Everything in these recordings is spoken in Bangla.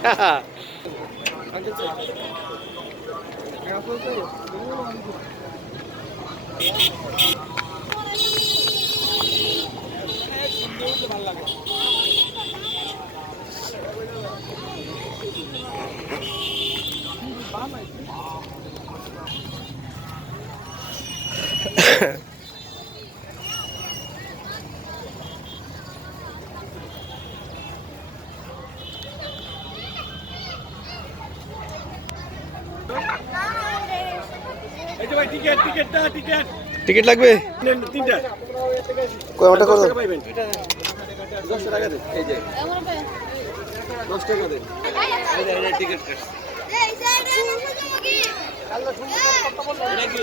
এই যে ভাই টিকেট টিকেটটা টিকেট লাগবে? নেন তিনটা কয় ওটা দশ কত? টাকা পাইবেন দশ টাকা দেন এই যে দশ টাকা দেন এই যে এই যে টিকিট কাটছে এটা কি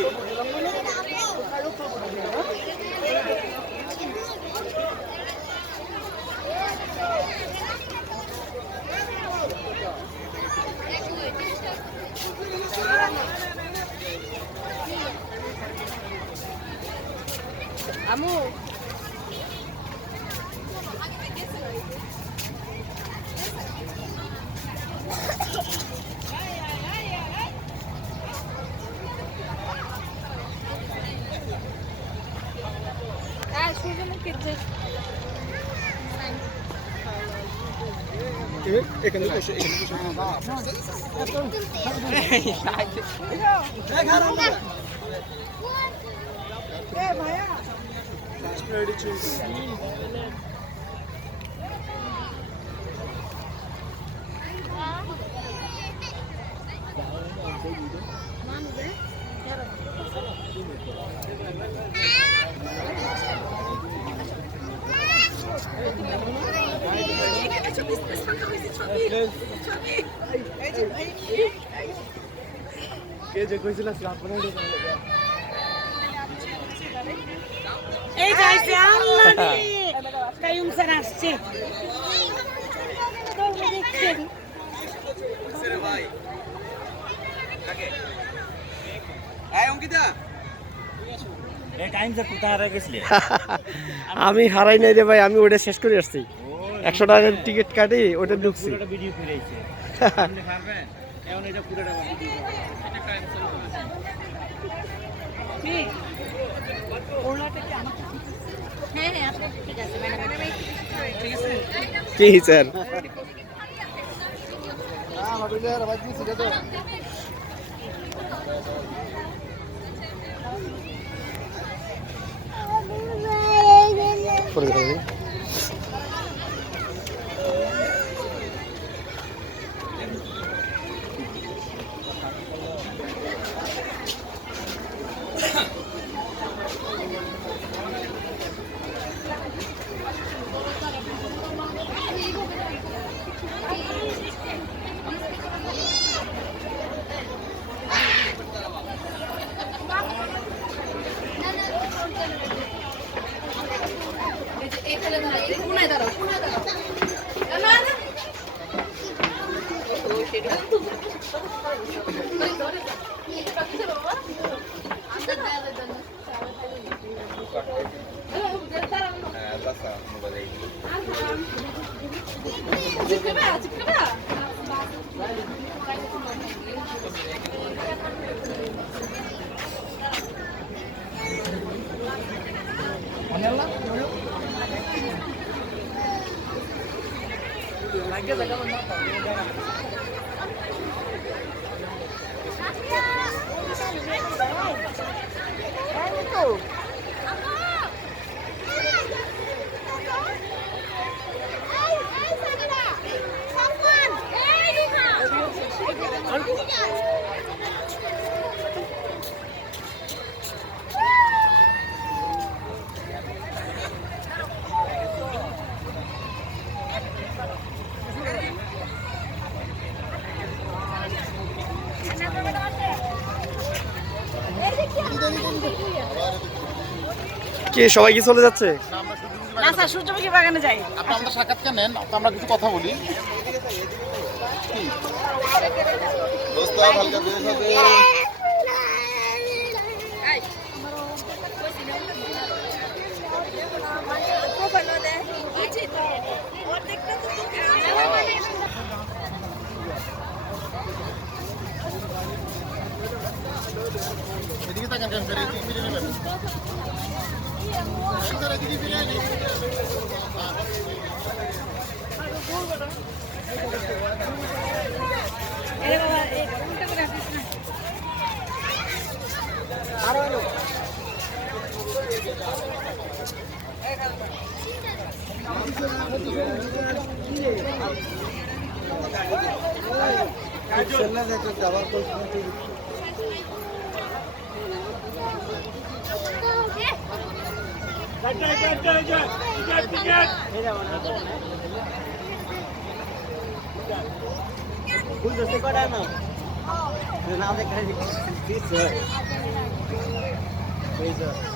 আমু সূর্যমুখী যে এখানে বসে এখানে বসে কে যে কইছিল এই কায়ুম স্যার আসছে আমি হারাই নাই রে ভাই আমি ওটা শেষ করে আসছি। একশো টাকার টিকিট কাটি ওটা ঢুকছি। পুরোটা হ্যাঁ হ্যাঁ আপনি ঠিক আছে ম্যাডাম। কি স্যার? করে কি সবাই কি চলে যাচ্ছে? না স্যার সূর্যমুখী বাগানে যাই। আপনি আমাদের সাক্ষাৎকার নেন আমরা কিছু কথা বলি। এদিকে তাকান কেন দোস্ত হালকা বেশ হবে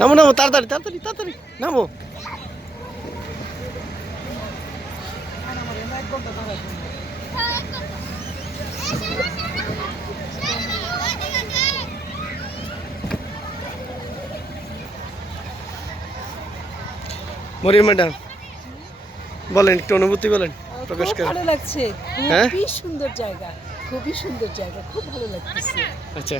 নামো নামো তাড়াতাড়ি তাড়াতাড়ি তাড়াতাড়ি নামো। মরিয়ম ম্যাডাম বলেন একটু অনুভূতি বলেন প্রকাশ করেন। ভালো লাগছে। হ্যাঁ? খুবই সুন্দর জায়গা খুবই সুন্দর জায়গা খুব ভালো লাগছে আচ্ছা।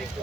একটু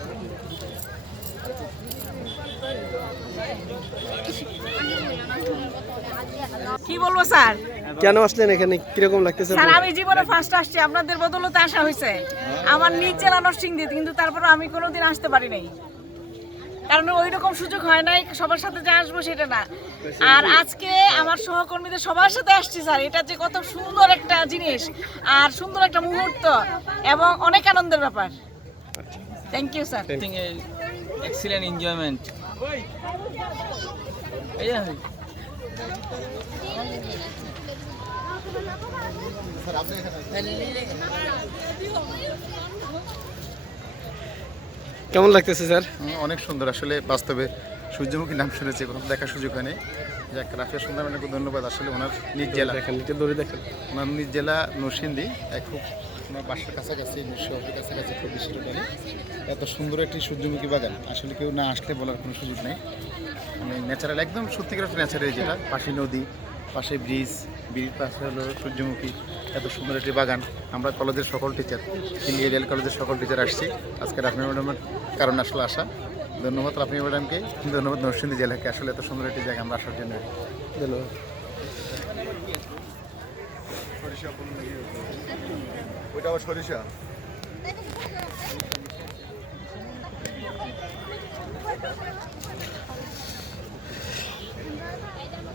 কি বলব স্যার? কেন আসলেন এখানে? কীরকম লাগতেছে স্যার আমি জীবনে ফার্স্ট আসছি। আপনাদের বদলতে আসা হয়েছে। আমার নিজ জেলা নরসিংদী কিন্তু তারপরে আমি কোনোদিন আসতে পারি নাই। কারণ ওই রকম সুযোগ হয় নাই সবার সাথে যে আসব সেটা না। আর আজকে আমার সহকর্মীদের সবার সাথে আসছি স্যার। এটা যে কত সুন্দর একটা জিনিস আর সুন্দর একটা মুহূর্ত এবং অনেক আনন্দের ব্যাপার। Thank you sir think a কেমন লাগতেছে স্যার? অনেক সুন্দর। আসলে বাস্তবে সূর্যমুখী নাম শুনেছি কখনো দেখার সুযোগ হয়নি। যাক রাফিয়া সুন্দর ম্যাডামকে ধন্যবাদ। আসলে ওনার নিজ জেলা দেখেন একটু দৌড়ে দেখেন। ওনার নিজ জেলা নরসিংদী। এক খুব ওনার বাসার কাছাকাছি শহরের কাছাকাছি খুব বেশি এত সুন্দর একটি সূর্যমুখী বাগান। আসলে কেউ না আসলে বলার কোনো সুযোগ নেই। মানে ন্যাচারাল একদম সত্যিকার ন্যাচারাল যেটা। পাশে নদী, পাশে ব্রিজ ব্রিজ পাশে হলো সূর্যমুখী, এত সুন্দর একটি বাগান। আমরা কলেজের সকল টিচার ইন্ডিয়া রিয়াল কলেজের সকল টিচার আসছি। আজকে রাফি ম্যাডামের কারণে আসলে আসা ধন্যবাদ রাফি ম্যাডামকে ধন্যবাদ নরসিংদী জেলাকে। আসলে এত সুন্দর একটি জায়গা আমরা আসার জন্য। ধন্যবাদ। সরিষা?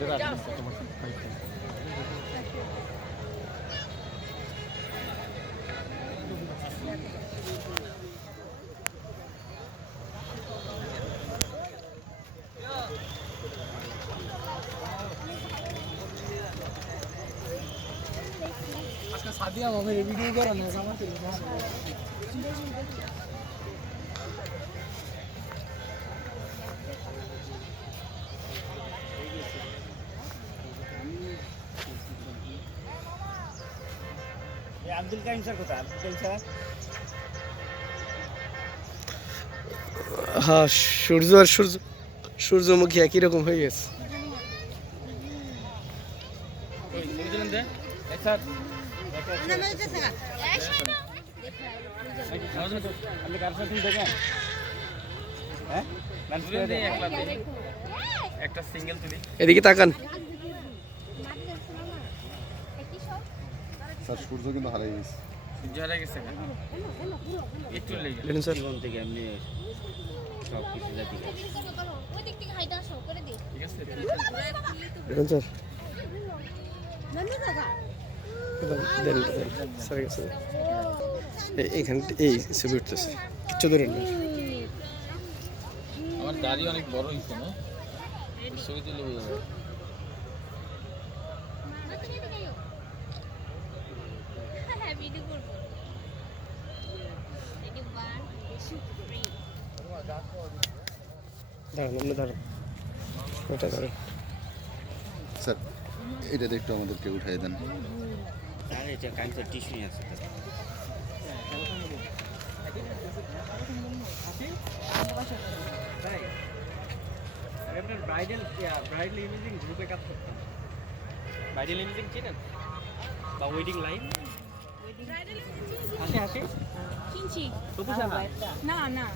ব্র্যান্ডের আছে তোমার পাইকারি সাদিয়া মামের ভিডিও করেন আমার আব্দুল কাইম স্যার কোথায়? আব্দুল কাইম স্যার? হ্যাঁ সূর্য আর সূর্য সূর্যমুখী একই রকম হয়ে গেছে। হ্যাঁ? একটা সিঙ্গেল তুলি এদিকে তাকান। স্যার সূর্য কিন্তু হারিয়ে গেছে। জয়রা গেছে একটু লেগে স্যার। জীবন থেকে এমনি সব কিছু জাতি ওই দিক থেকে হাইটা শো করে দে ঠিক আছে লিটন স্যার। স্যার গেছে। এই ছবি উঠতেছে। কিচ্ছু ধরেন না আমার দাড়ি অনেক বড় হইছে না? ছবি তুলে বোঝা দাঁড়ান আপনি দাঁড়ান। ওটা দাঁড়ান। স্যার এটা একটু আমাদেরকে উঠাই দেন। এটা কাইন্সার টিস্যু আছে ব্রাইডাল ব্রাইডাল ইমেজিং গ্রুপে কাজ করতাম ব্রাইডাল ইমেজিং চিনেন বা ওয়েডিং লাইন কিনছি। না না।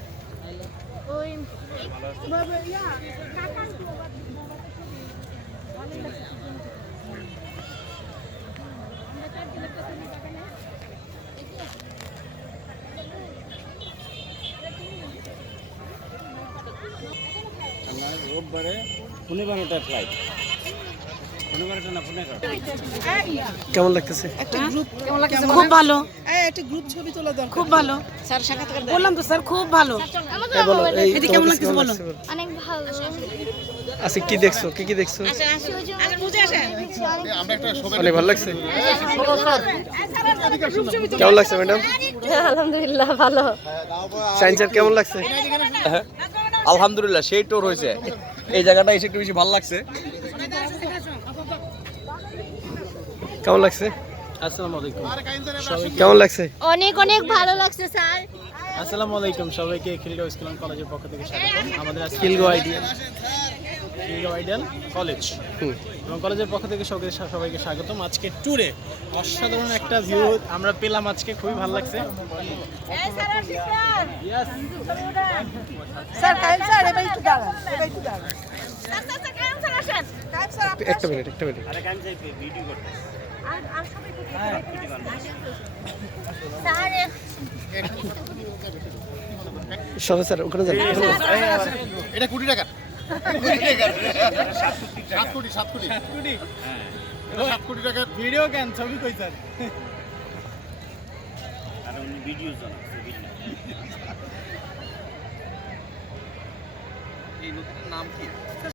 ওই রোববারে পুনে বারোটার ফ্লাইট কেমন লাগতেছে? খুব ভালো। খুব ভালো। বললাম তো স্যার খুব ভালো। বলো এই কেমন লাগতেছে বলো। লাগছে? বলো? অনেক ভালো। আচ্ছা কি দেখছ? কি কি দেখছ? আমরা একটা সবাই অনেক ভালো লাগছে। কেমন লাগছে ম্যাডাম? আলহামদুলিল্লাহ ভালো। স্যার কেমন লাগছে? আলহামদুলিল্লাহ সেই টোর হয়েছে। এই জায়গাটা এসে একটু বেশি ভালো লাগছে। কেমন লাগছে? আসসালামু আলাইকুম। কেমন লাগছে? অনেক অনেক ভালো লাগছে স্যার। আসসালামু আলাইকুম। সবাইকে খিলগাঁও স্কুল কলেজের পক্ষ থেকে স্বাগত। আমাদের আজকে skill go idea Khilgaon ideal college. এবং কলেজের পক্ষ থেকে সবাইকে সবাইকে স্বাগতম। আজকে ট্যুরে অসাধারণ একটা ভিউ আমরা পেলাম আজকে। খুবই ভালো লাগছে। একটা মিনিট একটা মিনিট। ভিডিও করতে স্যার সরে স্যার ওখানে যান। এটা কোটি টাকা। সাত কোটি সাত কোটি। এটা সাত কোটি টাকার ভিডিও কেন? ছবি কই স্যার? আর উনি ভিডিও জানাচ্ছে এই নদীটার নাম কি?